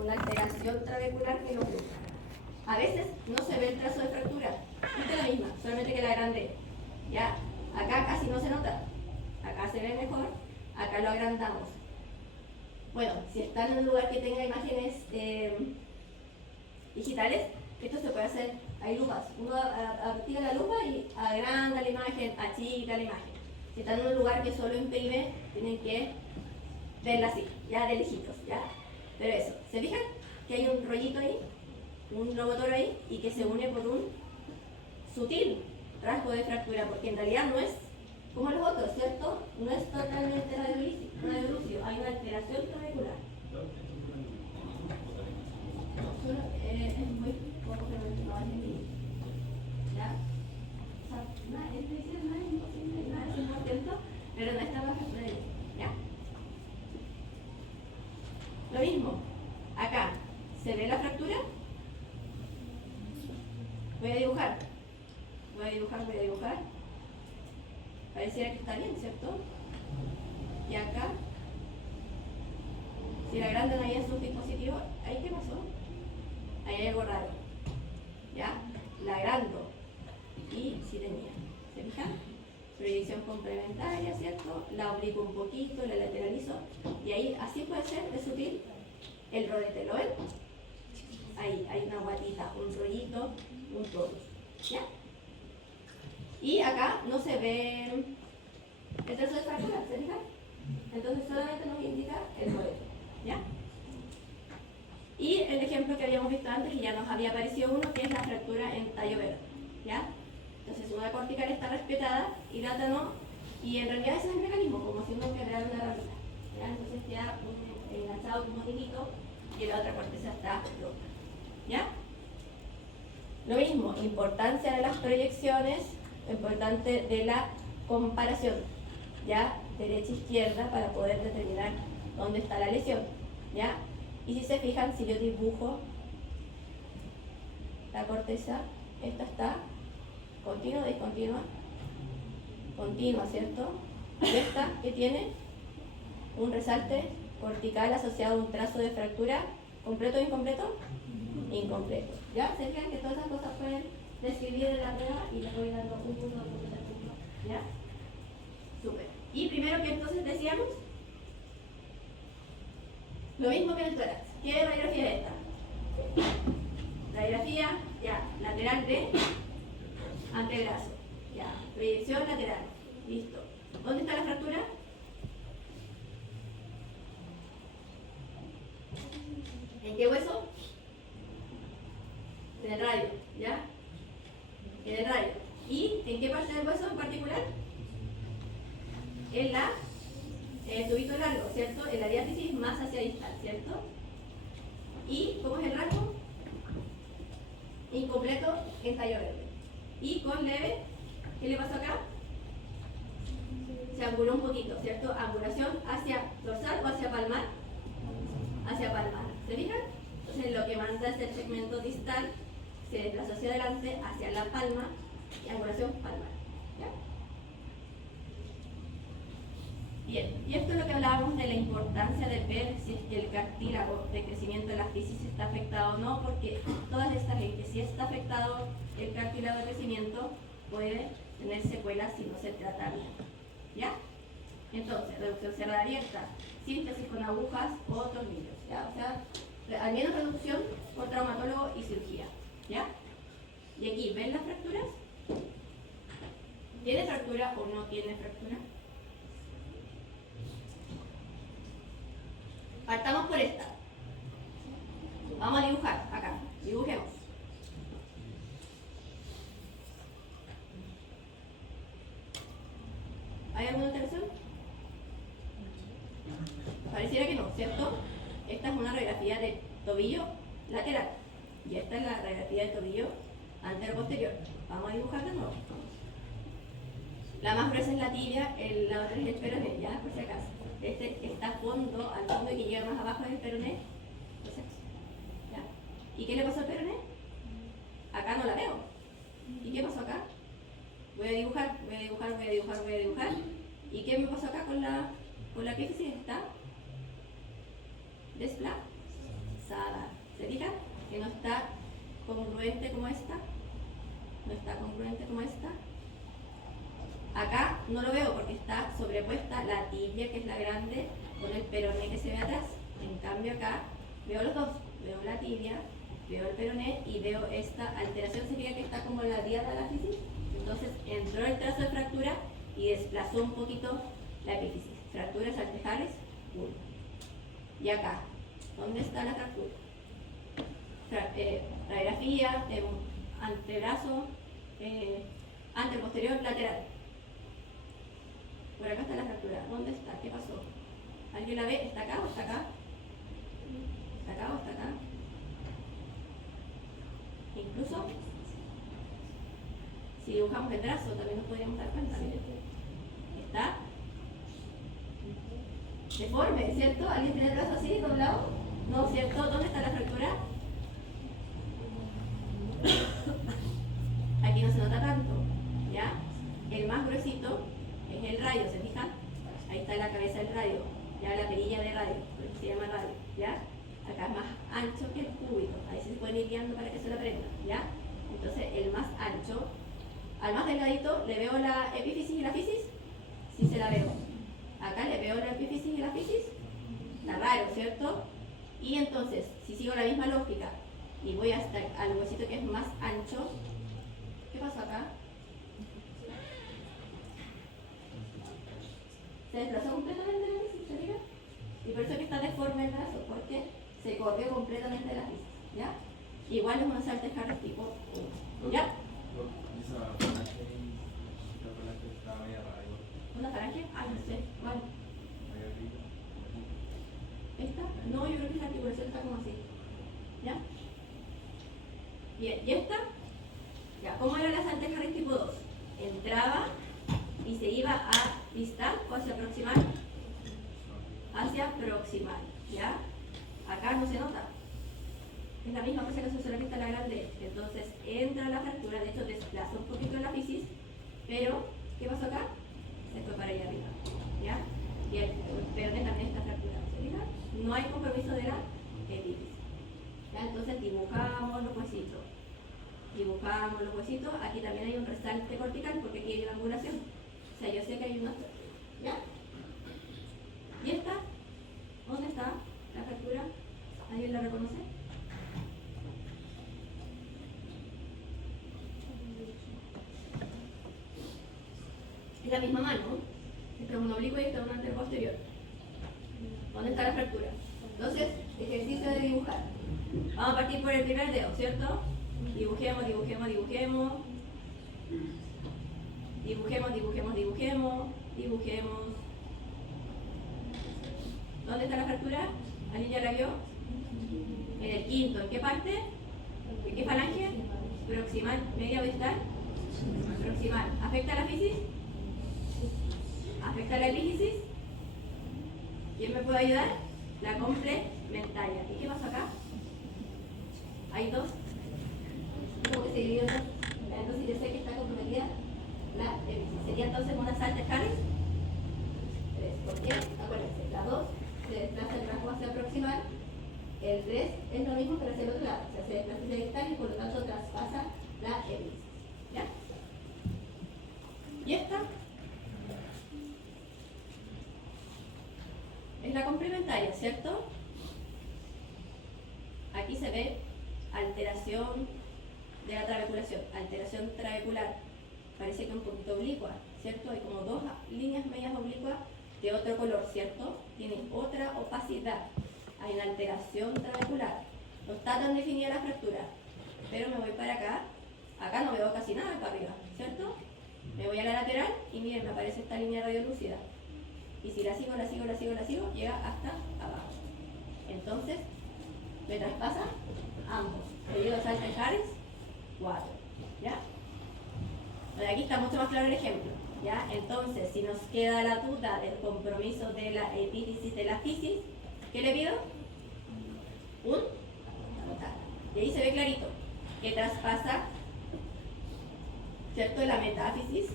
una alteración trabecular que lo oculta. A veces no se ve el trazo de fractura, esta es la misma, solamente que la agrandé. ¿Ya? Acá casi no se nota, acá se ve mejor, acá lo agrandamos. Bueno, si está en un lugar que tenga imágenes digitales, esto se puede hacer, hay lupas, uno tira la lupa y agranda la imagen, achica la imagen. Si están en un lugar que solo imprime, tienen que verla así, ya de lejitos, ya. Pero eso, ¿se fijan? Que hay un rollito ahí, un lomotor ahí, y que se une por un sutil rasgo de fractura, porque en realidad no es como los otros, ¿cierto? No es totalmente radiolúcido, hay una alteración trabecular. Es muy poco frecuente, no es ni. ¿Ya? O sea, nada, es decir, no es imposible, nada es 100%, pero no está baja de ahí. ¿Ya? Lo mismo, acá, ¿se ve la fractura? Voy a dibujar. Pareciera que está bien, ¿cierto? Y acá, si la agrandan ahí en sus dispositivos, ¿ahí qué pasó? Ahí hay algo raro. ¿Ya? La agrando. Y sí tenía. ¿Se fijan? Proyección complementaria, ¿cierto? La oblicuo un poquito, la lateralizo. Y ahí, así puede ser de sutil el rodete. ¿Lo ven? Ahí hay una guatita, un rollito, un todo. ¿Ya? Y acá no se ve el trazo de fractura, ¿se fijan? Entonces solamente nos indica el rodete. ¿Ya? Y el ejemplo que habíamos visto antes, y ya nos había aparecido uno, que es la fractura en tallo verde. ¿Ya? Entonces una cortical está respetada y la otra no, y en realidad ese es el mecanismo, como si uno quebrara una ramita. ¿Ya? Entonces queda enganchado como un hilito y la otra corteza está rota. ¿Ya? Lo mismo, importancia de las proyecciones, importante de la comparación, ¿ya? Derecha-izquierda para poder determinar dónde está la lesión, ¿ya? Y si se fijan, si yo dibujo la corteza, esta está continua, discontinua, continua, ¿cierto? Y esta que tiene un resalte cortical asociado a un trazo de fractura, ¿completo o incompleto? Incompleto. ¿Ya? ¿Se fijan que todas esas cosas pueden describir en la prueba y les voy dando un punto, ¿ya? Súper. Y primero que entonces decíamos, lo mismo que en el tórax. ¿Qué radiografía es esta? Radiografía, ya, lateral de antebrazo. Ya, proyección lateral. Listo. ¿Dónde está la fractura? ¿En qué hueso? En el radio, ¿ya? En el radio. ¿Y en qué parte del hueso en particular? En el tubito largo, ¿cierto? En la diáfisis más hacia distal, ¿cierto? ¿Y cómo es el rasgo? Incompleto en tallo verde. ¿Y con leve? ¿Qué le pasó acá? Se anguló un poquito, ¿cierto? Angulación hacia dorsal o hacia palmar. Hacia palmar. ¿Se fijan? Entonces lo que manda es el segmento distal, se desplaza hacia adelante, hacia la palma, y angulación palmar. ¿Ya? Bien, y esto es lo que hablábamos de la importancia de ver si es que el cartílago de crecimiento de la fisis está afectado o no, porque todas estas gente, si está afectado el cartílago de crecimiento, puede tener secuelas si no se trata bien. ¿Ya? Entonces, reducción cerrada abierta, síntesis con agujas o tornillos. ¿Ya? O sea, al menos reducción por traumatólogo y cirugía. ¿Ya? Y aquí, ¿ven las fracturas? ¿Tiene fractura o no tiene fractura? Partamos por esta. Vamos a dibujar acá. Dibujemos. ¿Hay alguna alteración? Pareciera que no, ¿cierto? Esta es una radiografía de tobillo lateral. Y esta es la radiografía de tobillo antero-posterior. Vamos a dibujar de nuevo. La más gruesa es la tibia, la otra es el peroné, ya por si acaso. Este está a fondo, al fondo, y que llega más abajo es el peroné. ¿Ya? ¿Y qué le pasó al peroné? Acá no la veo. ¿Y qué pasó acá? Voy a dibujar. ¿Y qué me pasó acá con la epífisis? Está desplazada. que no está congruente como esta. No está congruente como esta. Acá no lo veo porque está sobrepuesta la tibia, que es la grande, con el peroné que se ve atrás. En cambio acá veo los dos. Veo la tibia, veo el peroné y veo esta alteración. Significa que está como la diada de la fisis. Entonces entró el trazo de fractura y desplazó un poquito la epífisis. Fracturas artejales, 1. Y acá, ¿dónde está la fractura? Radiografía, antebrazo, anteposterior, lateral. Por acá está la fractura. ¿Dónde está? ¿Qué pasó? ¿Alguien la ve? ¿Está acá o está acá? ¿Está acá o está acá? Incluso, si dibujamos el brazo, también nos podríamos dar cuenta. ¿Está? Deforme, ¿cierto? ¿Alguien tiene el brazo así, doblado? No, ¿cierto? ¿Dónde está la fractura? Aquí no se nota tanto, ¿ya? El más gruesito es el radio, ¿se fijan? Ahí está la cabeza del radio, ya la perilla de radio, por eso se llama radio, ¿ya? Acá es más ancho que el cúbito, ahí se pueden ir guiando para que se lo aprendan, ¿ya? Entonces el más ancho, al más delgadito, ¿le veo la epífisis y la fisis? Sí se la veo. Acá le veo la epífisis y la fisis, está raro, ¿cierto? Y entonces, si sigo la misma lógica y voy hasta al huesito que es más ancho, ¿qué pasó acá? Se desplazó completamente la fisis, ¿se fijan? Y por eso que está deforme el brazo, porque se corrió completamente la fisis, ¿ya? Igual es una saltejar tipo 1, ¿ya? ¿Una falange? Ah, no sé, ¿cuál? ¿Esta? No, yo creo que la articulación está como así, ¿ya? Bien, ¿y esta? Ya, ¿cómo era la saltejar tipo 2? Entraba y se iba a distal o hacia proximal. Hacia proximal, ¿ya? Acá no se nota. Es la misma cosa que se la la grande. Entonces entra la fractura, de hecho desplaza un poquito la fisis, pero ¿qué pasó acá? Se fue para allá arriba, ¿ya? Y el peroné también está fracturado, ¿se fijan? No hay compromiso de la epífisis, ¿ya? Entonces dibujamos los huesitos. Dibujamos los huesitos. Aquí también hay un resalte cortical porque aquí hay una angulación. O sea, yo sé que hay una fractura, ¿ya? ¿Y esta? ¿Dónde está la fractura? ¿Alguien la reconoce? Es la misma mano. Esta es un oblicuo y esta es un anteroposterior. ¿Dónde está la fractura? Entonces, ejercicio de dibujar. Vamos a partir por el primer dedo, ¿cierto? Dibujemos, dibujemos, dibujemos. Dibujemos, dibujemos, dibujemos. Dibujemos. ¿Dónde está la fractura? ¿Alguien ya la vio? En el quinto. ¿En qué parte? ¿En qué falange? Proximal. ¿Media o distal? Proximal. ¿Afecta la fisis? ¿Afecta la epífisis? ¿Quién me puede ayudar? La complementaria. ¿Y qué pasa acá? Hay dos. Como que se dividió en dos. Entonces yo sé que está comprometida la epífisis. Sería entonces una saltejar 3. ¿Por qué? Acuérdense, la 2 se desplaza el rasgo hacia proximal. El 3 es lo mismo pero hacia el otro lado. O sea, se desplaza hacia distal y por lo tanto traspasa la epífisis. ¿Ya? ¿Y esta? Es la complementaria, ¿cierto? Aquí se ve alteración de la trabeculación, alteración trabecular. Parece que un poquito oblicua, ¿cierto? Hay como dos líneas medias oblicuas de otro color, ¿cierto? Tienen otra opacidad. Hay una alteración trabecular. No está tan definida la fractura, pero me voy para acá. Acá no veo casi nada para arriba, ¿cierto? Me voy a la lateral y miren, me aparece esta línea radiolúcida. Y si la sigo, la sigo, la sigo, la sigo, llega hasta abajo. Entonces, me traspasa ambos. Periodo de saltejares, 4. ¿Ya? Bueno, aquí está mucho más claro el ejemplo. ¿Ya? Entonces, si nos queda la duda del compromiso de la epífisis de la fisis, ¿qué le pido? Un total. Y ahí se ve clarito que traspasa, ¿cierto? La metáfisis,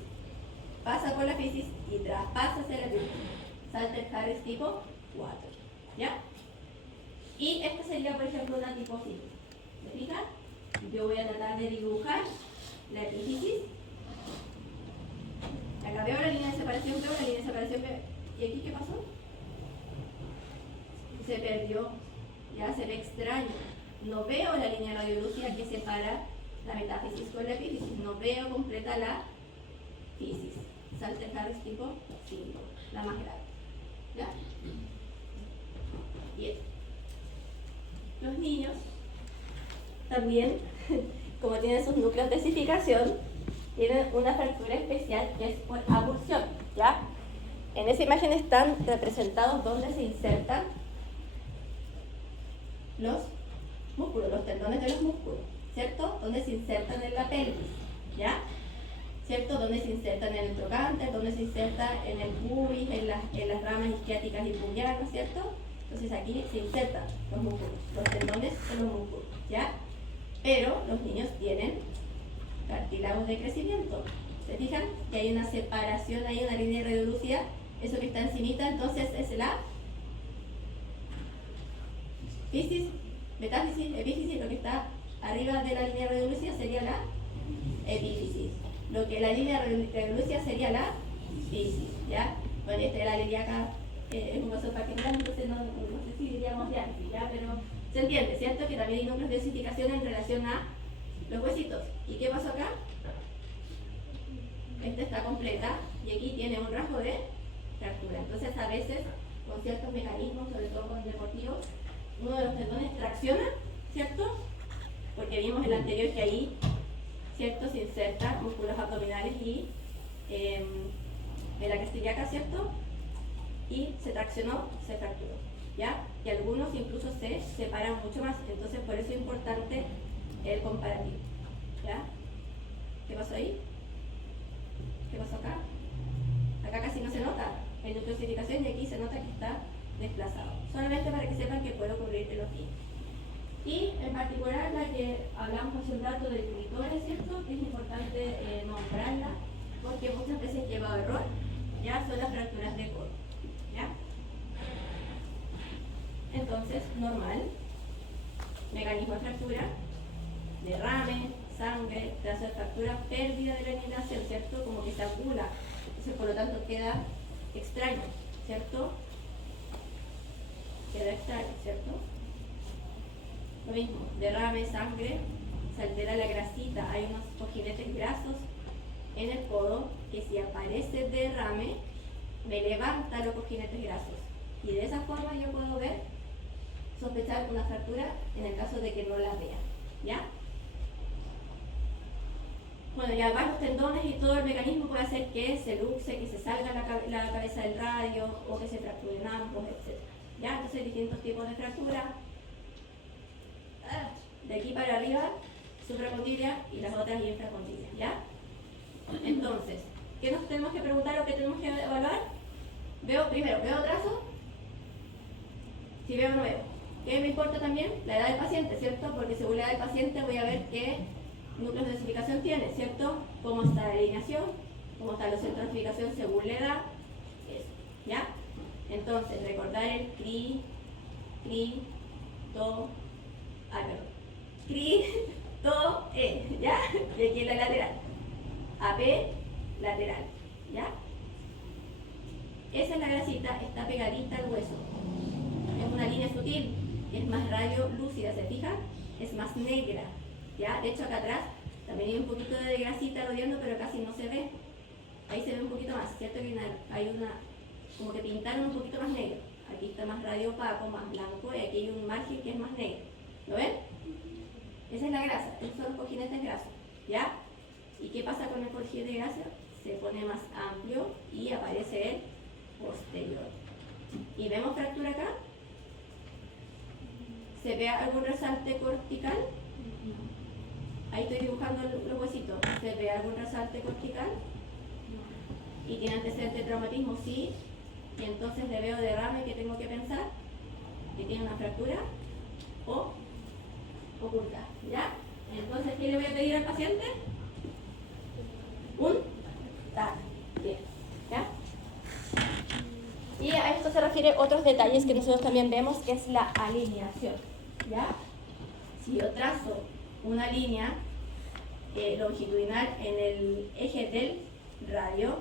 pasa por la fisis y traspasa hacia la epífisis. Saltejares tipo 4. ¿Ya? Y esta sería, por ejemplo, una tipo fisis. ¿Se fijan? Yo voy a tratar de dibujar la epífisis. Acá veo la línea de separación, ¿y aquí qué pasó? Se perdió, ya se ve extraño. No veo la línea de radiolucia que separa la metáfisis con la epífisis, no veo completa la fisis. Salter Harris tipo 5, la más grave. ¿Ya? Bien. Los niños también, como tienen sus núcleos de ossificación, tienen una fractura especial que es por avulsión, ¿ya? En esa imagen están representados donde se insertan los músculos, los tendones de los músculos, ¿cierto? Donde se insertan en la pelvis, ¿ya? ¿Cierto? Donde se insertan en el trocánter, donde se inserta en el pubis, en las ramas isquiáticas y pubianas, ¿cierto? Entonces aquí se insertan los músculos, los tendones de los músculos, ¿ya? Pero los niños tienen cartílagos de crecimiento. ¿Se fijan? Que hay una separación, hay una línea de radiolucidad, eso que está encimita, entonces es la fisis, metáfisis, epífisis, lo que está arriba de la línea de radiolucidad sería la epífisis. Lo que la línea de radiolucidad sería la fisis, ¿ya? Bueno, esta era la ilíaca, es un vaso paquetado, entonces no sé si diríamos ya, pero se entiende, ¿cierto? Que también hay núcleos de ossificación en relación a los huesitos. ¿Y qué pasó acá? Esta está completa y aquí tiene un rasgo de fractura. Entonces a veces con ciertos mecanismos, sobre todo con el deportivo, uno de los tendones tracciona, ¿cierto? Porque vimos en el anterior que ahí, ¿cierto? Se insertan músculos abdominales y de la castiliaca, ¿cierto? Y se traccionó, se fracturó, ¿ya? Y algunos incluso se separan mucho más, entonces por eso es importante el comparativo, ¿ya? ¿Qué pasó ahí? ¿Qué pasó acá? Acá casi no se nota el núcleo de ossificación y aquí se nota que está desplazado. Solamente para que sepan que puede ocurrir en los niños. Y en particular la que hablamos hace un rato de unitores, ¿cierto? Que es importante nombrarla porque muchas veces lleva a error, ¿ya? Son las fracturas de codo, ¿ya? Entonces, normal, mecanismo de fractura, derrame, sangre, trazo de fractura, pérdida de la eliminación, ¿cierto? Como que se acumula, entonces por lo tanto queda extraño, ¿cierto? Queda extraño, ¿cierto? Lo mismo, derrame, sangre, se altera la grasita, hay unos cojinetes grasos en el codo que si aparece derrame, me levanta los cojinetes grasos y de esa forma yo puedo sospechar una fractura en el caso de que no la vea, ¿ya? Bueno, y además los tendones y todo el mecanismo puede hacer que se luxe, que se salga la cabeza del radio o que se fracturen ambos, etc. ¿Ya? Entonces hay distintos tipos de fractura. De aquí para arriba, supracondila y las otras infracondilias, ¿ya? Entonces, ¿qué nos tenemos que preguntar o qué tenemos que evaluar? Primero, ¿veo trazo? Si veo o no veo. ¿Qué me importa también? La edad del paciente, ¿cierto? Porque según la edad del paciente voy a ver qué núcleos de ossificación tiene, ¿cierto? Cómo está la alineación, cómo están los centros de ossificación según la edad, eso, ¿ya? Entonces, recordar el CRI, ¿ya? Y aquí en la lateral. AP, lateral, ¿ya? Esa es la grasita, está pegadita al hueso. Es una línea sutil, es más radiolúcida, ¿se fijan? Es más negra, ¿ya? De hecho, acá atrás también hay un poquito de grasita rodeando, pero casi no se ve. Ahí se ve un poquito más, ¿cierto? Que hay una, como que pintaron un poquito más negro. Aquí está más radio opaco, más blanco, y aquí hay un margen que es más negro. ¿Lo ven? Esa es la grasa, estos son los cojinetes grasos, ¿ya? ¿Y qué pasa con el cojinete graso? Se pone más amplio y aparece el posterior. ¿Y vemos fractura acá? ¿Se ve algún resalte cortical? Ahí estoy dibujando los huesitos. ¿Se ve algún resalte cortical? ¿Y tiene antecedente de traumatismo? Sí. Y entonces le veo derrame, ¿qué tengo que pensar? ¿Que tiene una fractura? O oculta, ¿ya? Entonces, ¿qué le voy a pedir al paciente? Un TAC. Bien, ¿ya? Y a esto se refiere otros detalles que nosotros también vemos, que es la alineación, ¿ya? si yo trazo una línea longitudinal en el eje del radio,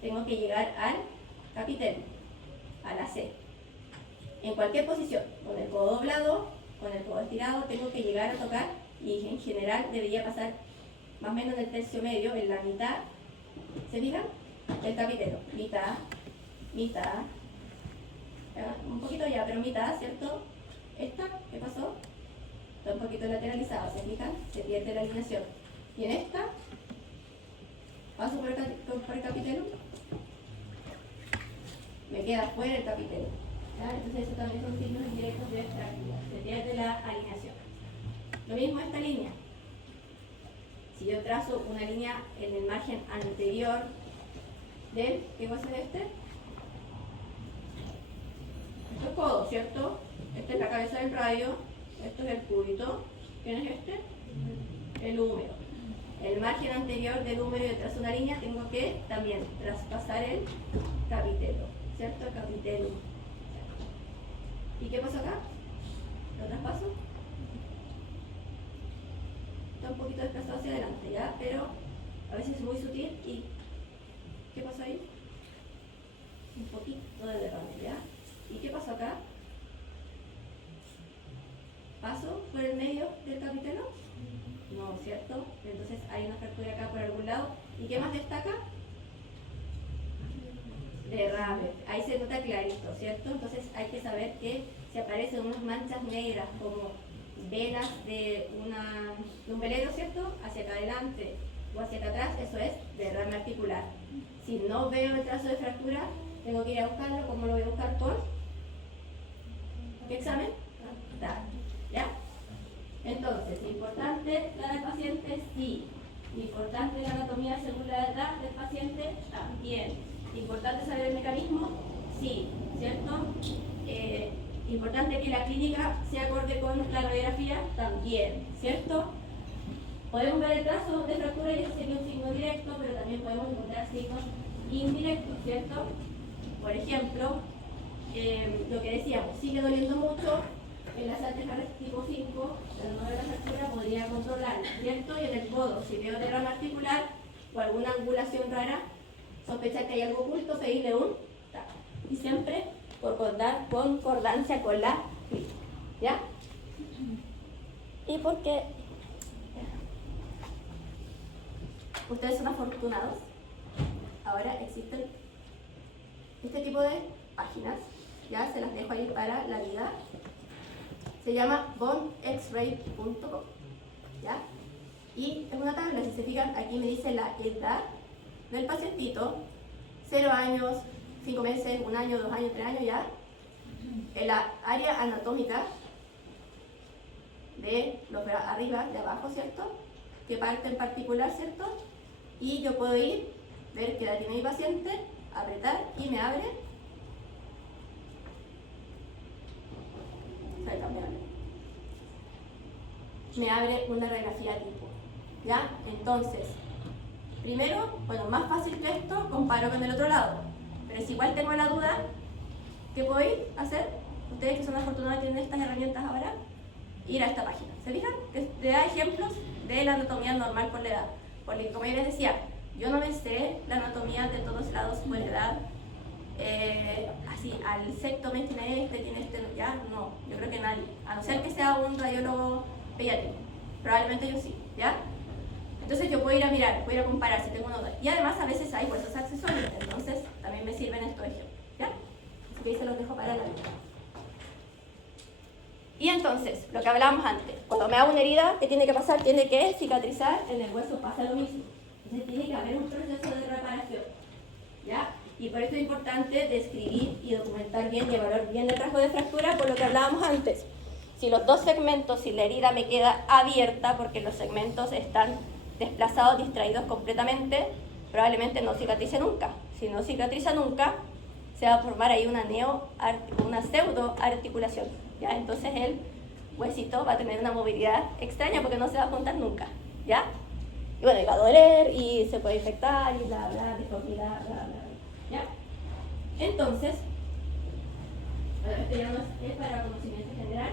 tengo que llegar al capitel, a la C. En cualquier posición, con el codo doblado, con el codo estirado, tengo que llegar a tocar, y en general debería pasar más o menos en el tercio medio, en la mitad, ¿se fijan? El capitelo, mitad, mitad, un poquito ya, pero mitad, ¿cierto? Esta, ¿qué pasó? Está un poquito lateralizado, ¿se fijan? Se pierde la alineación. Y en esta, paso por el capitelo, me queda fuera el capitelo. ¿Ya? Entonces eso también son signos indirectos de fráctura, se pierde la alineación. Lo mismo esta línea. Si yo trazo una línea en el margen anterior del, ¿qué va a ser este? Esto es codo, ¿cierto? Esta es la cabeza del radio, esto es el cúbito. ¿Quién es este? El húmero. El margen anterior del húmero, y detrás de una línea, tengo que también traspasar el capitelo, ¿cierto? El capitelo. ¿Y qué pasó acá? ¿Lo traspaso? Está un poquito desplazado hacia adelante, ¿ya? Pero a veces es muy sutil. ¿Y qué pasó ahí? Un poquito de derrame, ¿ya? ¿Y qué pasó acá? ¿Paso por el medio del capitelo? No, ¿cierto? Entonces hay una fractura acá por algún lado. ¿Y qué más destaca? Derrame. Ahí se nota clarito, ¿cierto? Entonces hay que saber que si aparecen unas manchas negras como venas de un velero, ¿cierto? Hacia acá adelante o hacia acá atrás, eso es derrame articular. Si no veo el trazo de fractura, tengo que ir a buscarlo. ¿Cómo lo voy a buscar? ¿Por qué examen? ¿Ya? Entonces, ¿importante la del paciente? Sí. ¿Importante la anatomía según la edad del paciente? También. ¿Importante saber el mecanismo? Sí, ¿cierto? ¿Importante que la clínica se acorde con la radiografía? También, ¿cierto? Podemos ver el trazo de fractura y ese sería un signo directo, pero también podemos encontrar signos indirectos, ¿cierto? Por ejemplo, lo que decíamos, sigue doliendo mucho. En las arterias tipo 5, la no de la fractura podría controlarla, ¿cierto? Y en el codo, si veo derrame articular o alguna angulación rara, sospechar que hay algo oculto, pedirle un TAC. Y siempre por concordancia con la clínica, ¿ya? Y porque ustedes son afortunados, ahora existen este tipo de páginas, ya se las dejo ahí para la vida. Se llama bonexray.com, ¿ya? Y es una tabla, si se fijan, aquí me dice la edad del pacientito, 0 años, 5 meses, 1 año, 2 años, 3 años, ¿ya? En la área anatómica de los arriba, de abajo, ¿cierto? ¿Qué parte en particular, ¿cierto? Y yo puedo ir, ver qué edad tiene mi paciente, apretar y me abre. Me abre una radiografía tipo, ¿ya? Entonces, primero, bueno, más fácil que esto, comparo con el otro lado. Pero si igual tengo la duda, ¿qué puedo ir a hacer? Ustedes que son afortunados y tienen estas herramientas ahora, ir a esta página. ¿Se fijan? Que te da ejemplos de la anatomía normal por la edad. Porque como yo les decía, yo no me sé la anatomía de todos lados por edad. Así, al sexto mes tiene este, ya, no, yo creo que nadie. A no ser que sea un radiólogo pediátrico. Probablemente yo sí, ¿ya? Entonces yo puedo ir a mirar, puedo ir a comparar si tengo una duda. Y además a veces hay huesos accesorios, entonces también me sirven estos ejemplos, ¿ya? Así que ahí se los dejo para la vida. Y entonces, lo que hablábamos antes, cuando me hago una herida, ¿qué tiene que pasar? Tiene que cicatrizar, en el hueso pasa lo mismo. Entonces tiene que haber un proceso de reparación, ¿ya? Y por eso es importante describir y documentar bien y evaluar bien el rasgo de fractura, por lo que hablábamos antes. Si los dos segmentos, si la herida me queda abierta, porque los segmentos están desplazados, distraídos completamente, probablemente no cicatrice nunca. Si no cicatriza nunca, se va a formar ahí una pseudoarticulación, ¿ya? Entonces el huesito va a tener una movilidad extraña porque no se va a juntar nunca, ¿ya? Y bueno, y va a doler y se puede infectar y bla, bla, deformidad, bla, bla, ¿ya? Entonces, bueno, esto ya no es para conocimiento general.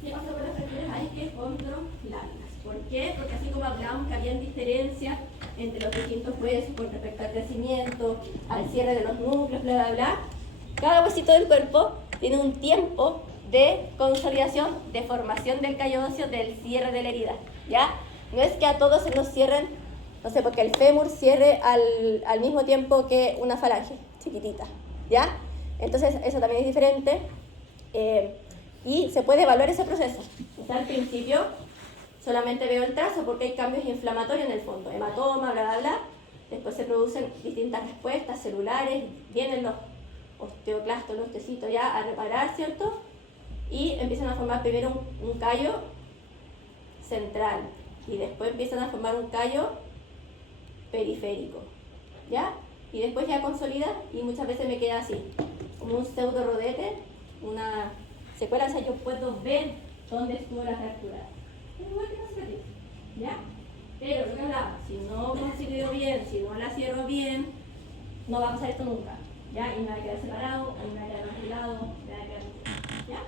¿Qué pasa con las fracturas? Hay que condroláminas. ¿Por qué? Porque así como hablamos que había diferencias entre los distintos huesos con respecto al crecimiento, al cierre de los núcleos, bla, bla, bla, cada huesito del cuerpo tiene un tiempo de consolidación, de formación del callo óseo, del cierre de la herida, ¿ya? No es que a todos se nos cierren, no sé, porque el fémur cierre al mismo tiempo que una falange chiquitita, ¿ya? Entonces eso también es diferente y se puede evaluar ese proceso. O sea, al principio solamente veo el trazo porque hay cambios inflamatorios en el fondo, hematoma, bla, bla, bla. Después se producen distintas respuestas celulares, vienen los osteoclastos, los tecitos ya a reparar, ¿cierto? Y empiezan a formar primero un callo central y después empiezan a formar un callo periférico, ¿ya? Y después ya consolida y muchas veces me queda así, como un pseudo rodete, una secuela, o sea, yo puedo ver dónde estuvo la fractura. Es igual que una cicatriz, ¿ya? Pero lo que hablaba, si no consigo bien, si no la cierro bien, no va a pasar esto nunca, ¿ya? Y me va a quedar separado, o me va a quedar congelado, me va a quedar, ¿ya?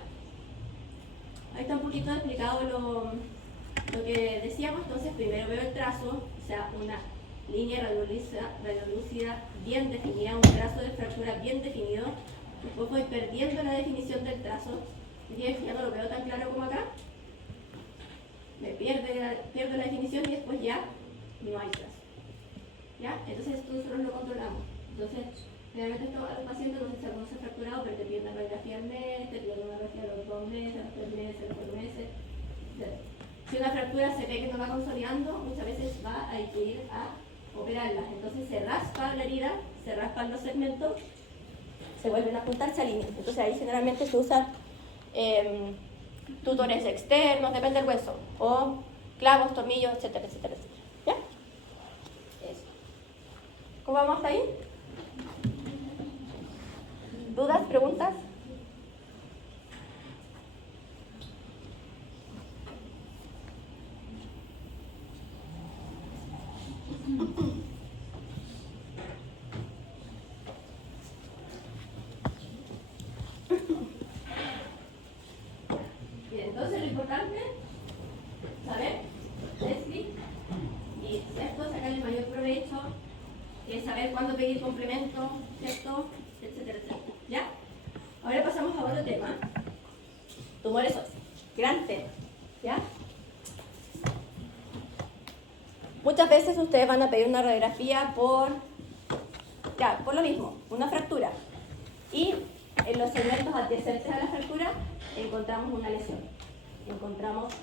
Ahí está un poquito explicado lo que decíamos. Entonces primero veo el trazo, o sea, una línea radiolúcida bien definida, un trazo de fractura bien definido. Después voy perdiendo la definición del trazo, y ya no lo veo tan claro como acá, me pierdo la definición y después ya no hay trazo, ¿ya? Entonces esto nosotros lo controlamos. Entonces realmente esto a los pacientes no se ha fracturado, pero te piden una radiografía al mes, te piden una radiografía a los 2 meses, a los 3 meses, a los 4 meses, etc. Si una fractura se ve que no va consolidando, muchas veces va a incluir a operarla. Entonces se raspa la herida, se raspan los segmentos, se vuelven a juntar, se alinean. Entonces ahí generalmente se usan tutores externos, depende del hueso, o clavos, tornillos, etcétera, etcétera, etcétera. ¿Ya? Eso. ¿Cómo vamos hasta ahí? ¿Dudas, preguntas? Bien, entonces lo importante saber, describir y ¿cierto? Sacar el mayor provecho, saber cuándo pedir complemento, ¿cierto? Etcétera, etcétera. ¿Ya? Ahora pasamos a otro tema. Tumores óseos. Gran tema. ¿Ya? Muchas veces ustedes van a pedir una radiografía por lo mismo, una fractura. Y en los segmentos adyacentes a la fractura encontramos una lesión. Encontramos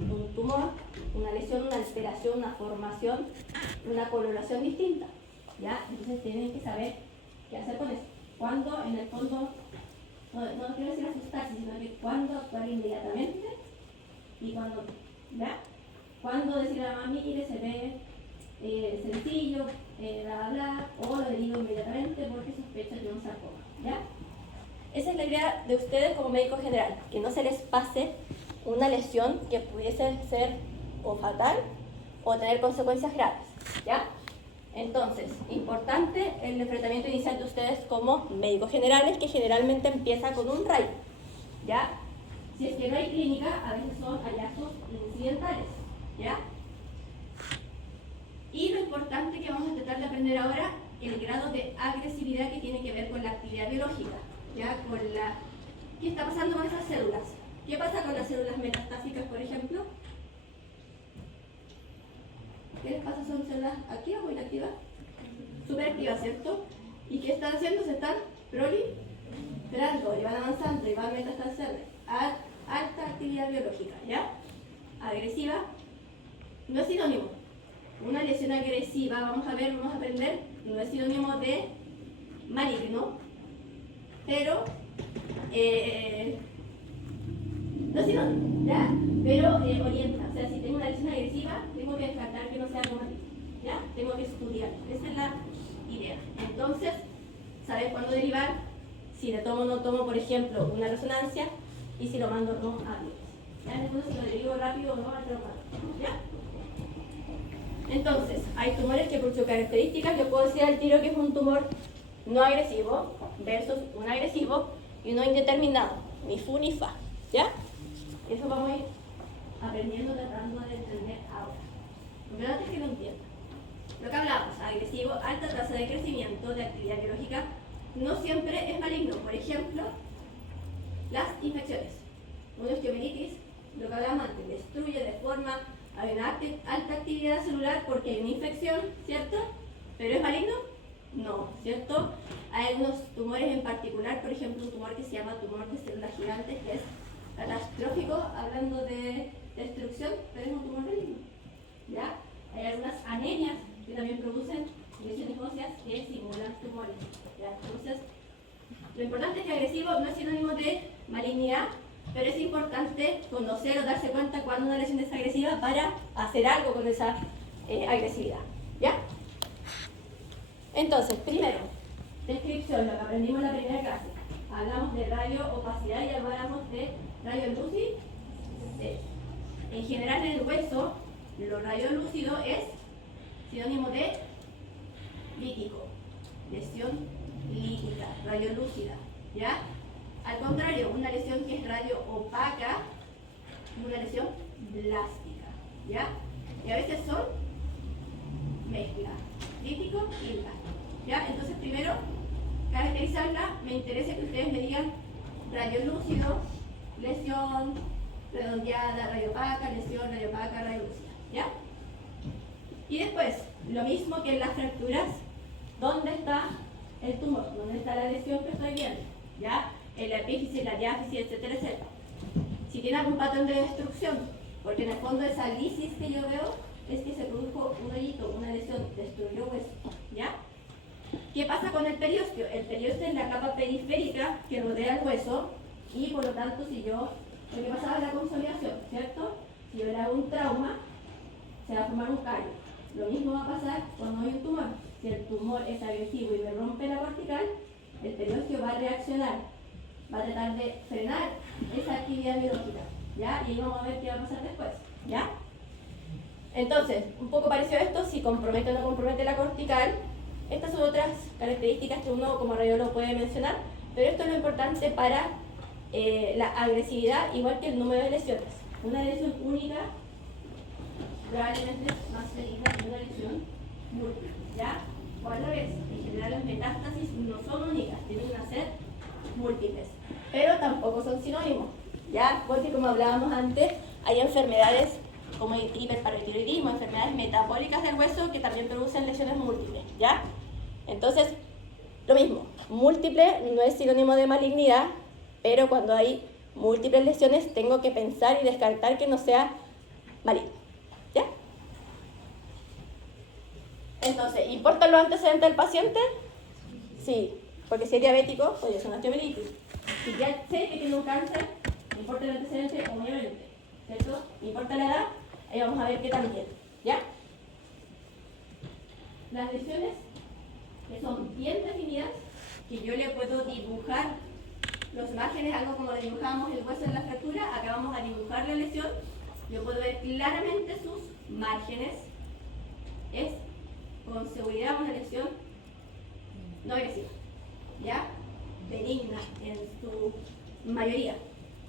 un tumor, una lesión, una alteración, una formación, una coloración distinta. ¿Ya? Entonces tienen que saber qué hacer con eso. Cuándo, en el fondo, no quiero decir asustarse, sino que cuándo actuar inmediatamente y cuándo no. ¿Ya? Cuándo decir a la mamá, mire, se ve sencillo, bla, bla, bla, o lo derivo inmediatamente porque sospecha de un sarcoma. ¿Ya? Esa es la idea de ustedes como médico general, que no se les pase una lesión que pudiese ser o fatal o tener consecuencias graves. ¿Ya? Entonces, importante el enfrentamiento inicial de ustedes como médicos generales, que generalmente empieza con un rayo, ¿ya? Si es que no hay clínica, a veces son hallazgos incidentales, ¿ya? Y lo importante que vamos a tratar de aprender ahora, el grado de agresividad que tiene que ver con la actividad biológica, ¿ya? ¿Qué está pasando con esas células? ¿Qué pasa con las células metastásicas, por ejemplo? ¿Qué les pasa? ¿Son células activas o inactivas? Súper activas, ¿cierto? ¿Y qué están haciendo? Se están proliferando y van avanzando y van metastasando. Alta actividad biológica, ¿ya? Agresiva no es sinónimo. Una lesión agresiva, vamos a aprender, no es sinónimo de maligno, pero no es sinónimo, ¿ya? Pero orienta. O sea, si tengo una lesión agresiva, tengo que descartar que no sea algo maligno, ¿ya? Tengo que estudiar. Esa es la idea. Entonces, saber cuándo derivar, si le tomo o no tomo, por ejemplo, una resonancia, y si lo mando o no a biopsia. ¿Ya? Después, si lo derivo rápido o no al trauma, ¿ya? Entonces, hay tumores que por sus características, yo puedo decir al tiro que es un tumor no agresivo versus un agresivo y uno indeterminado, ni fu ni fa, ¿ya? Eso vamos a ir aprendiendo, tratando de entender ahora. Lo importante es que lo entiendan. Lo que hablamos, agresivo, alta tasa de crecimiento de actividad biológica, no siempre es maligno. Por ejemplo, las infecciones. Una osteomielitis, lo que hablamos antes, destruye, deforma, hay una alta actividad celular porque hay una infección, ¿cierto? ¿Pero es maligno? No, ¿cierto? Hay algunos tumores en particular, por ejemplo, un tumor que se llama tumor de células gigantes, que es catastrófico, hablando de destrucción, pero es un tumor maligno, ¿ya? Hay algunas anemias que también producen lesiones óseas que simulan tumores, ¿ya? Entonces, lo importante es que agresivo no es sinónimo de malignidad, pero es importante conocer o darse cuenta cuando una lesión es agresiva para hacer algo con esa agresividad, ¿ya? Entonces, primero, descripción, lo que aprendimos en la primera clase. Hablamos de radio opacidad y hablamos de radio lúcido. En general, en el hueso, lo radiolúcido es sinónimo de lítico, lesión lítica, radiolúcida, ¿ya? Al contrario, una lesión que es radio opaca es una lesión blástica, ¿ya? Y a veces son mezcla, lítico y blástico, ¿ya? Entonces, primero, caracterizarla, me interesa que ustedes me digan radiolúcido, lesión redondeada, radiopaca, lesión radiopaca, radiolúcida, ¿ya? Y después, lo mismo que en las fracturas, ¿dónde está el tumor? ¿Dónde está la lesión que estoy viendo? ¿Ya? En la epífisis, la diáfisis, etcétera, etcétera. Si tiene algún patrón de destrucción, porque en el fondo esa lisis que yo veo es que se produjo un hoyito, una lesión, destruyó hueso, ¿ya? ¿Qué pasa con el periósteo? El periósteo es la capa periférica que rodea el hueso y por lo tanto si yo, lo que pasaba es la consolidación, ¿cierto? Si yo le hago un trauma, se va a formar un callo. Lo mismo va a pasar cuando hay un tumor. Si el tumor es agresivo y me rompe la cortical, el periósteo va a reaccionar, va a tratar de frenar esa actividad biológica, ¿ya? Y ahí vamos a ver qué va a pasar después, ¿ya? Entonces, un poco parecido a esto, si compromete o no compromete la cortical. Estas son otras características que uno como radiólogo puede mencionar, pero esto es lo importante para la agresividad, igual que el número de lesiones. Una lesión única probablemente es más peligrosa que una lesión múltiple, ¿ya? O al revés, en general las metástasis no son únicas, tienen que ser múltiples, pero tampoco son sinónimos, ¿ya? Porque como hablábamos antes, hay enfermedades como el hiperparotiroidismo, enfermedades metabólicas del hueso que también producen lesiones múltiples, ¿ya? Entonces, lo mismo, múltiple no es sinónimo de malignidad, pero cuando hay múltiples lesiones tengo que pensar y descartar que no sea maligno, ¿ya? Entonces, ¿importan los antecedentes del paciente? Sí, porque si es diabético, puede ser una osteomielitis. Si ya sé que tiene un cáncer, ¿importa el antecedente? Obviamente, ¿cierto? ¿Importa la edad? Ahí vamos a ver qué también, ¿ya? Las lesiones que son bien definidas, que yo le puedo dibujar los márgenes, algo como le dibujábamos el hueso en la fractura, acá vamos a dibujar la lesión, yo puedo ver claramente sus márgenes, es con seguridad una lesión no agresiva, ¿ya? Benigna en su mayoría,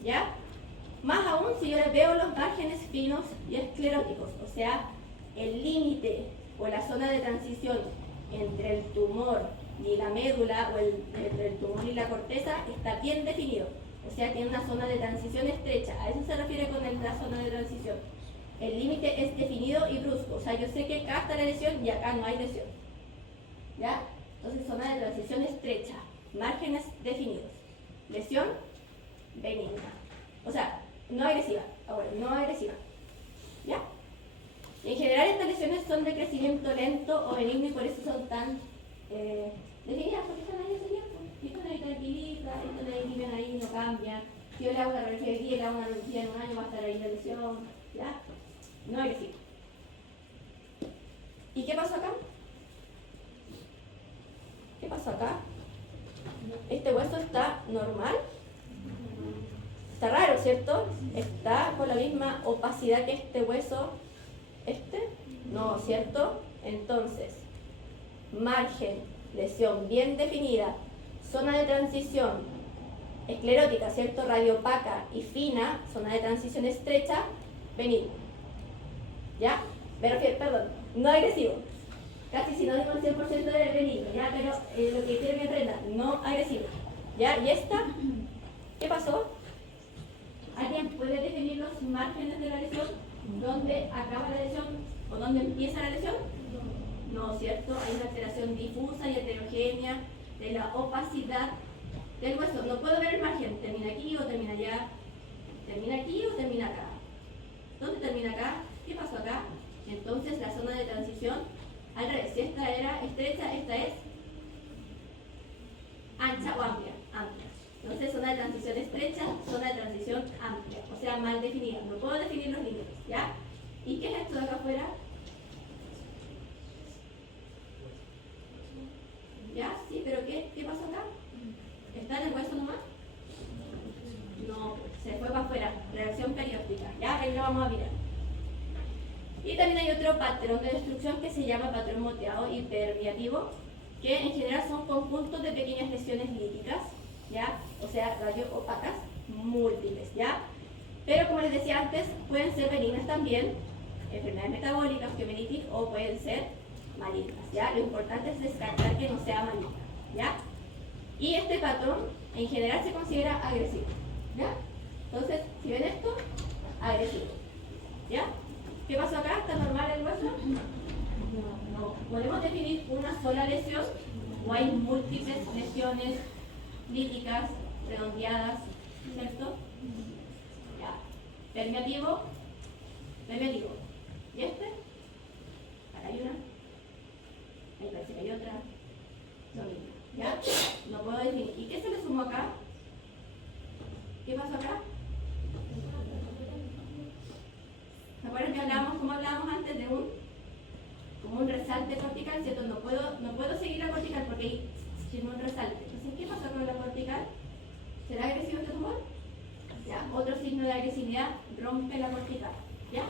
¿ya? Más aún si yo les veo los márgenes finos y escleróticos, o sea, el límite o la zona de transición entre el tumor y la médula o entre el tumor y la corteza está bien definido, o sea, tiene una zona de transición estrecha, a eso se refiere con la zona de transición. El límite es definido y brusco, o sea, yo sé que acá está la lesión y acá no hay lesión, ¿ya? Entonces, zona de transición estrecha, márgenes definidos, lesión benigna, o sea, no agresiva, ahora, no agresiva, ¿ya? Y en general estas lesiones son de crecimiento lento o benigno y por eso son tan definidas, porque están ahí hace tiempo. Y esto nadie tranquiliza, esto nadie vive ahí, no cambia. Si yo le hago una radiología hoy día, le hago una radiología en un año, va a estar ahí la lesión, ¿ya? No agresiva. ¿Y qué pasó acá? ¿Qué pasó acá? Este hueso está normal. Está raro, ¿cierto? Está con la misma opacidad que este hueso. No, ¿cierto? Entonces, margen, lesión bien definida, zona de transición esclerótica, ¿cierto? Radiopaca y fina, zona de transición estrecha, benigno. ¿Ya? Me refiero, perdón, no agresivo. Casi sinónimo al 100% de benigno, ¿ya? Pero lo que quieren que aprendan, no agresivo. ¿Ya? ¿Y esta? ¿Qué pasó? ¿Alguien puede definir los márgenes de la lesión? ¿Dónde acaba la lesión o dónde empieza la lesión? No, ¿cierto? Hay una alteración difusa y heterogénea de la opacidad del hueso. No puedo ver el margen. ¿Termina aquí o termina allá? ¿Termina aquí o termina acá? ¿Dónde termina acá? ¿Qué pasó acá? Entonces la zona de transición, al revés, si esta era estrecha, esta es ancha o amplia. Amplia. Entonces zona de transición estrecha, zona de transición amplia. O sea, mal definida. No puedo definir los límites, ¿ya? ¿Y qué es esto de acá afuera? ¿Ya? Sí, pero ¿qué pasó acá? ¿Está en el hueso nomás? No, se fue para afuera. Reacción perióstica. Ya, ahí lo vamos a mirar. Y también hay otro patrón de destrucción que se llama patrón moteado y permeativo, que en general son conjuntos de pequeñas lesiones líticas, ¿ya? O sea, radioopacas múltiples, ¿ya? Pero como les decía antes, pueden ser benignas también, enfermedades metabólicas, osteomelitis, o pueden ser malignas, ¿ya? Lo importante es descartar que no sea maligna, ¿ya? Y este patrón en general se considera agresivo, ¿ya? Entonces, si ven esto, agresivo, ¿ya? ¿Qué pasó acá? ¿Está normal el hueso? No. ¿Podemos definir una sola lesión o hay múltiples lesiones líticas, redondeadas, ¿cierto? Ya. Permeativo. ¿Y este? Acá hay una. Ahí parece que hay otra. Lo mismo. ¿Ya? No puedo definir. ¿Y qué se le sumó acá? ¿Qué pasó acá? ¿Se acuerdan que como hablábamos antes de como un resalte cortical, ¿cierto? No puedo seguir la cortical porque hay un resalte. Entonces, ¿qué pasó con la cortical? ¿Será agresivo este tumor? ¿Ya? Otro signo de agresividad, rompe la cortical, ¿ya?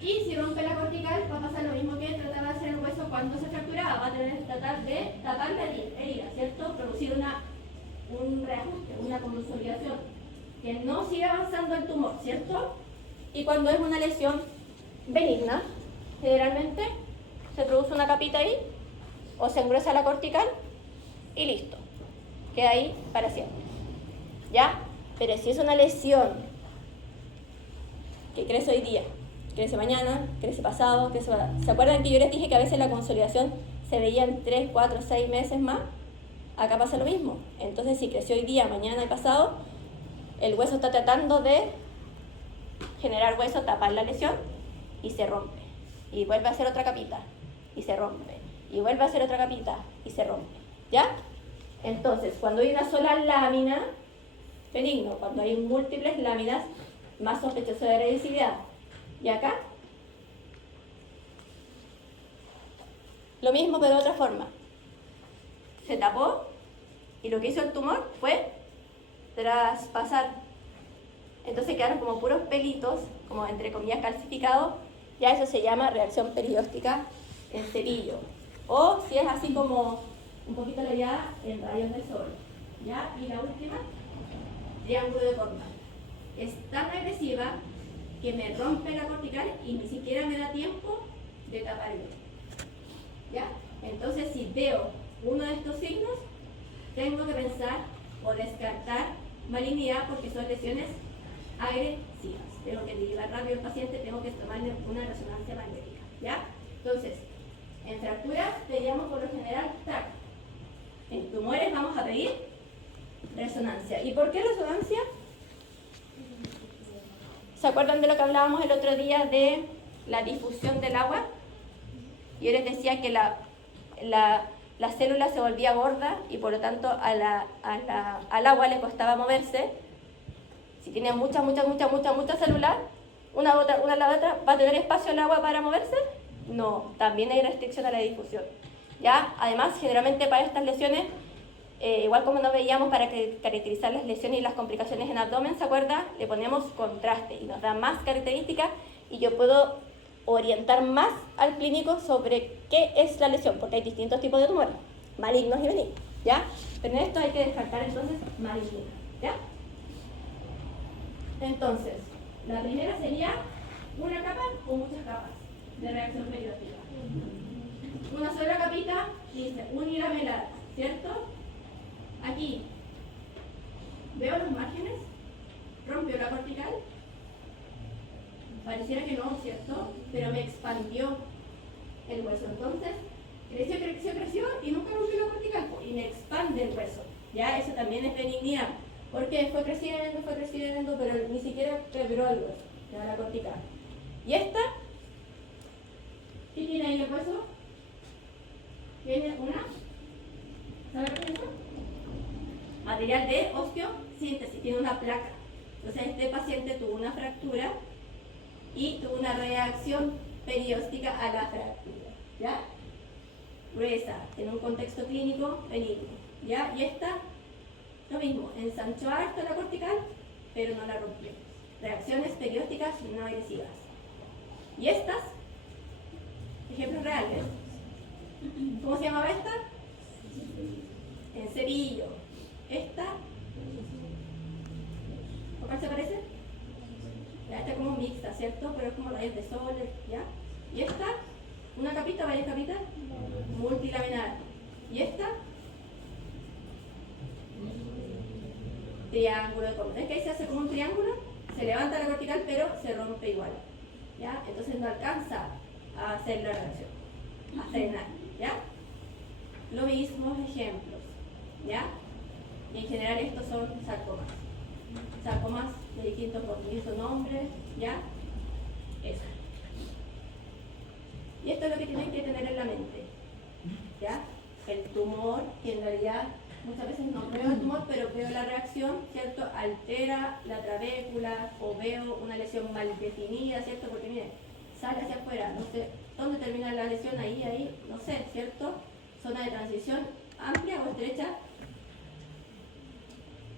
Y si rompe la cortical, va a pasar lo mismo que trataba de hacer el hueso cuando se fracturaba. Va a tener que tratar de tapar la herida, ¿cierto? Producir un reajuste, una consolidación, que no siga avanzando el tumor, ¿cierto? Y cuando es una lesión benigna, generalmente se produce una capita ahí, o se engruesa la cortical, y listo. Queda ahí para siempre. ¿Ya? Pero si es una lesión que crece hoy día, crece mañana, crece pasado, ¿se acuerdan que yo les dije que a veces la consolidación se veía en 3, 4, 6 meses más? Acá pasa lo mismo. Entonces, si creció hoy día, mañana y pasado, el hueso está tratando de generar hueso, tapar la lesión y se rompe. Y vuelve a hacer otra capita y se rompe. Y vuelve a hacer otra capita y se rompe. ¿Ya? Entonces, cuando hay una sola lámina, benigno. Cuando hay múltiples láminas, más sospechoso de agresividad. ¿Y acá? Lo mismo, pero de otra forma. Se tapó y lo que hizo el tumor fue traspasar. Entonces quedaron como puros pelitos, como entre comillas calcificados. Ya eso se llama reacción perióstica en cepillo. O si es así como un poquito allá, en rayos del sol. ¿Ya? Y la última, triángulo de Cornwall. Es tan agresiva que me rompe la cortical y ni siquiera me da tiempo de tapar el ojo. ¿Ya? Entonces, si veo uno de estos signos, tengo que pensar o descartar malignidad porque son lesiones agresivas. Tengo que llevar rápido al paciente, tengo que tomarle una resonancia magnética. ¿Ya? Entonces, en fracturas pedíamos por lo general TAC. En tumores vamos a pedir resonancia. ¿Y por qué resonancia? ¿Se acuerdan de lo que hablábamos el otro día de la difusión del agua? Yo les decía que la célula se volvía gorda y por lo tanto al agua le costaba moverse. Si tiene mucha célula, una a la otra, ¿va a tener espacio el agua para moverse? No, también hay restricción a la difusión. ¿Ya? Además, generalmente para estas lesiones, igual como no veíamos para caracterizar las lesiones y las complicaciones en abdomen, ¿se acuerda? Le ponemos contraste y nos da más características y yo puedo orientar más al clínico sobre qué es la lesión, porque hay distintos tipos de tumores, malignos y benignos, ¿ya? Pero en esto hay que descartar entonces malignos, ¿ya? Entonces, La primera sería una capa o muchas capas de reacción periódica. Una sola capita dice unilamelar, ¿cierto? Aquí veo los márgenes, rompió la cortical, pareciera que no, ¿cierto? Pero me expandió el hueso, entonces creció y nunca rompió la cortical y me expande el hueso. Ya, eso también es benignidad, porque fue creciendo, pero ni siquiera quebró el hueso, ya la cortical. ¿Y esta? ¿Qué tiene ahí el hueso? Tiene una, ¿sabe qué es eso? Material de osteosíntesis, tiene una placa. Entonces este paciente tuvo una fractura y tuvo una reacción perióstica a la fractura, ¿ya? Gruesa, en un contexto clínico benigno, ¿ya? Y esta, lo mismo, ensanchó harto la cortical, pero no la rompió. Reacciones periósticas no agresivas. Y estas, ejemplos reales. ¿Cómo se llamaba esta? En cerillo. Esta, ¿a cuál se parece? Ya, esta es como mixta, ¿cierto? Pero es como rayos de sol, ¿ya? Y esta, una capita, varias capitas, multilaminar. Y esta, triángulo de Corbin. ¿Es que ahí se hace como un triángulo? Se levanta la cortical, pero se rompe igual, ¿ya? Entonces no alcanza a hacer la reacción, a frenar, ¿ya? Los mismos ejemplos, ¿ya? Y en general estos son sarcomas. Sarcomas de distintos nombres, ¿ya? Eso. Y esto es lo que tienen que tener en la mente, ¿ya? El tumor, que en realidad muchas veces no veo el tumor, pero veo la reacción, ¿cierto? Altera la trabécula o veo una lesión mal definida, ¿cierto? Porque miren, sale hacia afuera, no sé dónde termina la lesión, ahí, no sé, ¿cierto? Zona de transición amplia o estrecha.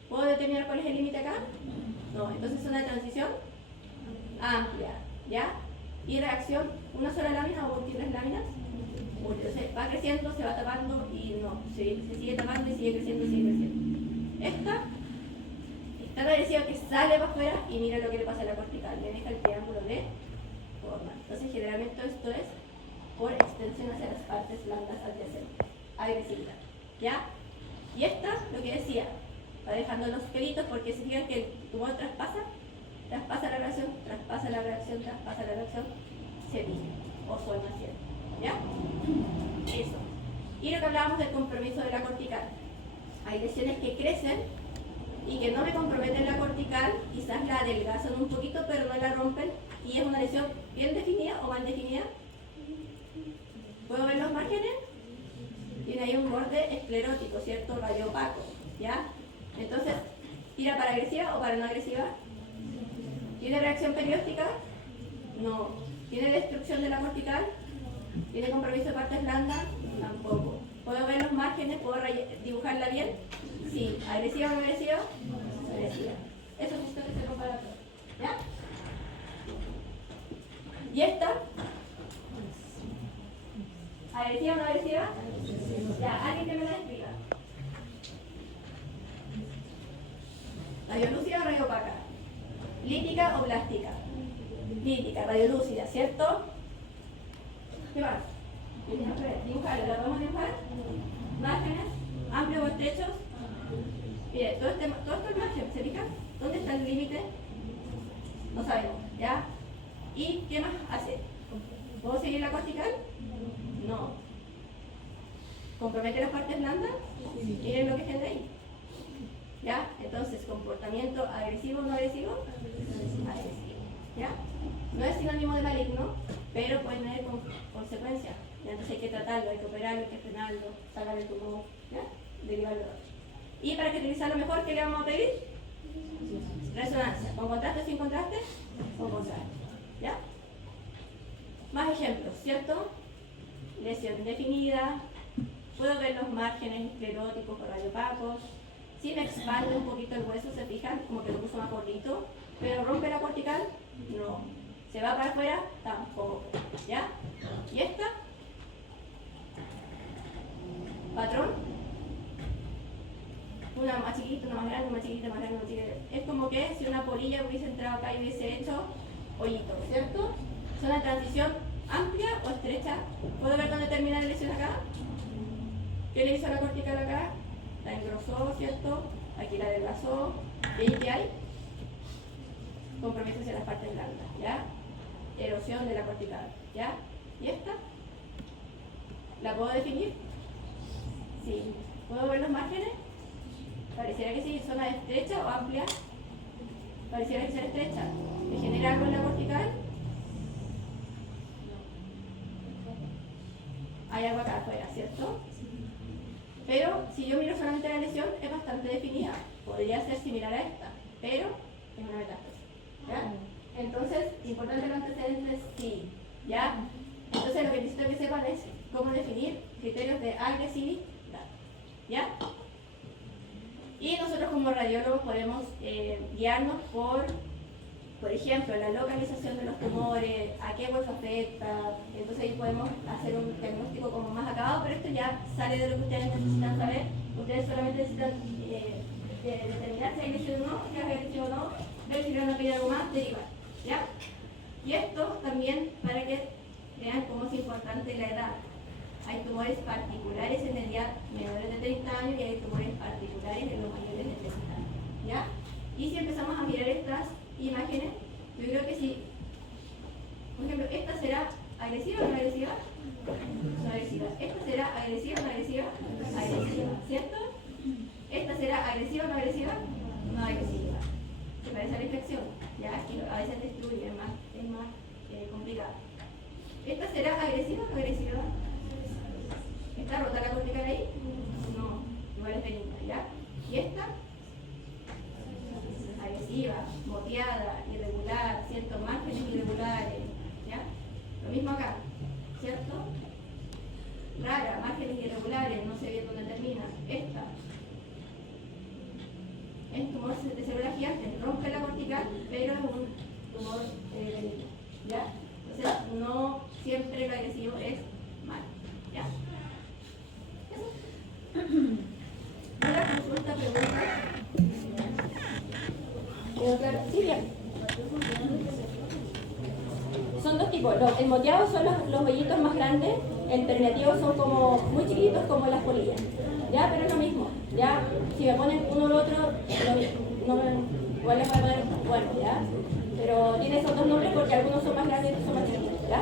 ¿Puedo determinar cuál es el límite acá? No, entonces zona de transición amplia, ¿ya? Y reacción, una sola lámina o múltiples láminas. Entonces va creciendo, se va tapando y no, se sigue tapando y sigue creciendo, Esta tan agresiva que sale para afuera y mira lo que le pasa a la cortical, le deja el triángulo de forma. Entonces generalmente esto es por extensión hacia las partes blandas adyacentes, agresividad, ¿ya? Y esta, lo que decía, va dejando los pelitos porque se fijan que el tumor traspasa la reacción, se pilla o suena cierto, ¿ya? Eso. Y lo que hablábamos del compromiso de la cortical. Hay lesiones que crecen y que no me comprometen la cortical, quizás la adelgazan un poquito pero no la rompen y es una lesión bien definida o mal definida. ¿Puedo ver los márgenes? Tiene ahí un borde esclerótico, ¿cierto? Radiopaco, ¿ya? Entonces, ¿tira para agresiva o para no agresiva? ¿Tiene reacción perióstica? No. ¿Tiene destrucción de la cortical? ¿Tiene compromiso de partes blandas? Tampoco. ¿Puedo ver los márgenes? ¿Puedo dibujarla bien? Sí. ¿Agresiva o no agresiva? Agresiva. Eso es esto que se compara todo. ¿Ya? ¿Y esta? ¿Agresiva o no agresiva? Ya, alguien que me la explica. ¿Radiolúcida o radiopaca? ¿Lítica o plástica? Lítica, radiolúcida, ¿cierto? ¿Qué más? Dibujarla, ¿la podemos dibujar? Márgenes, amplios o estrechos. Mire, todo esto es margen, ¿se fijan? ¿Dónde está el límite? No sabemos, ¿ya? ¿Y qué más hace? ¿Puedo seguir la cortical? No. ¿Compromete las partes blandas? Miren lo que genera ahí. ¿Ya? Entonces, comportamiento agresivo o no agresivo? Agresivo. ¿Ya? No es sinónimo de maligno, pero puede tener consecuencias. Entonces hay que tratarlo, hay que operarlo, hay que frenarlo, sacar el tumor, ¿ya? Derivarlo. Y para que utilizarlo mejor, ¿qué le vamos a pedir? Resonancia. ¿Con contraste o sin contraste? Con contraste. ¿Ya? Más ejemplos, ¿cierto? Lesión definida. Puedo ver los márgenes escleróticos o radiopacos. Si me expande un poquito el hueso, se fijan, como que lo puso más gordito, pero rompe la cortical, no. ¿Se va para afuera? Tampoco. ¿Ya? ¿Y esta? Patrón. Una más chiquita, una más grande, una más chiquita, más grande, más chiquita. es como que si una polilla hubiese entrado acá y hubiese hecho hoyito, ¿cierto? ¿Es una transición amplia o estrecha? ¿Puedo ver dónde termina la lesión acá? ¿Qué le hizo a la cortical acá? La engrosó, ¿cierto? Aquí la adelgazó. ¿Y ahí qué hay? Compromiso hacia las partes blandas, ¿ya? Erosión de la cortical, ¿ya? ¿Y esta? ¿La puedo definir? Sí. ¿Puedo ver los márgenes? Pareciera que sí. ¿Zona estrecha o amplia? Pareciera que sea estrecha. ¿Me genera algo en la cortical? Hay algo acá afuera, ¿cierto? Pero si yo miro solamente la lesión, es bastante definida. Podría ser similar a esta, pero es una metástasis, ¿ya? Entonces, importante los antecedentes, sí, ¿ya? Entonces, lo que necesito que sepan es cómo definir criterios de agresividad, ¿ya? Y nosotros como radiólogos podemos guiarnos por ejemplo, la localización de los tumores, a qué hueso afecta. Entonces ahí podemos hacer un diagnóstico como más acabado, pero esto ya sale de lo que ustedes necesitan saber. Ustedes solamente necesitan determinar si hay lesión o no, si hay agresión o no, ver si le van a pedir algo más, derivar, ¿ya? Y esto también para que vean cómo es importante la edad. Hay tumores particulares en edad menores de 30 años y hay tumores particulares en los mayores de 30 años, ¿ya? Y si empezamos a mirar estas imágenes, yo creo que sí. Por ejemplo, esta será agresiva o no agresiva. No agresiva. Esta será agresiva o no agresiva. Agresiva, ¿cierto? Esta será agresiva o no agresiva. No agresiva. Se parece a la infección, ya que a veces destruye, es más complicado. Esta será agresiva o no agresiva. ¿Está rota la cortical ahí? No, igual es benigna, ¿ya? Y esta agresiva, moteada, irregular, ¿cierto? Márgenes irregulares, ¿ya? Lo mismo acá, ¿cierto? Rara, márgenes irregulares, no sé bien dónde termina. Esta es tumor de célula gigante, rompe la cortical, pero es un tumor benigno, ¿ya? Entonces, no siempre lo agresivo es malo, ¿ya? ¿Eso? ¿Una consulta, pregunta? Claro, sí, bien. Son dos tipos. El moteado son los hoyitos más grandes, el permeativo son como muy chiquitos como las polillas. Ya, pero es lo mismo. Ya, si me ponen uno o el otro, igual les voy a poner bueno, ya. Pero tiene esos dos nombres porque algunos son más grandes y otros son más chiquitos, ¿ya?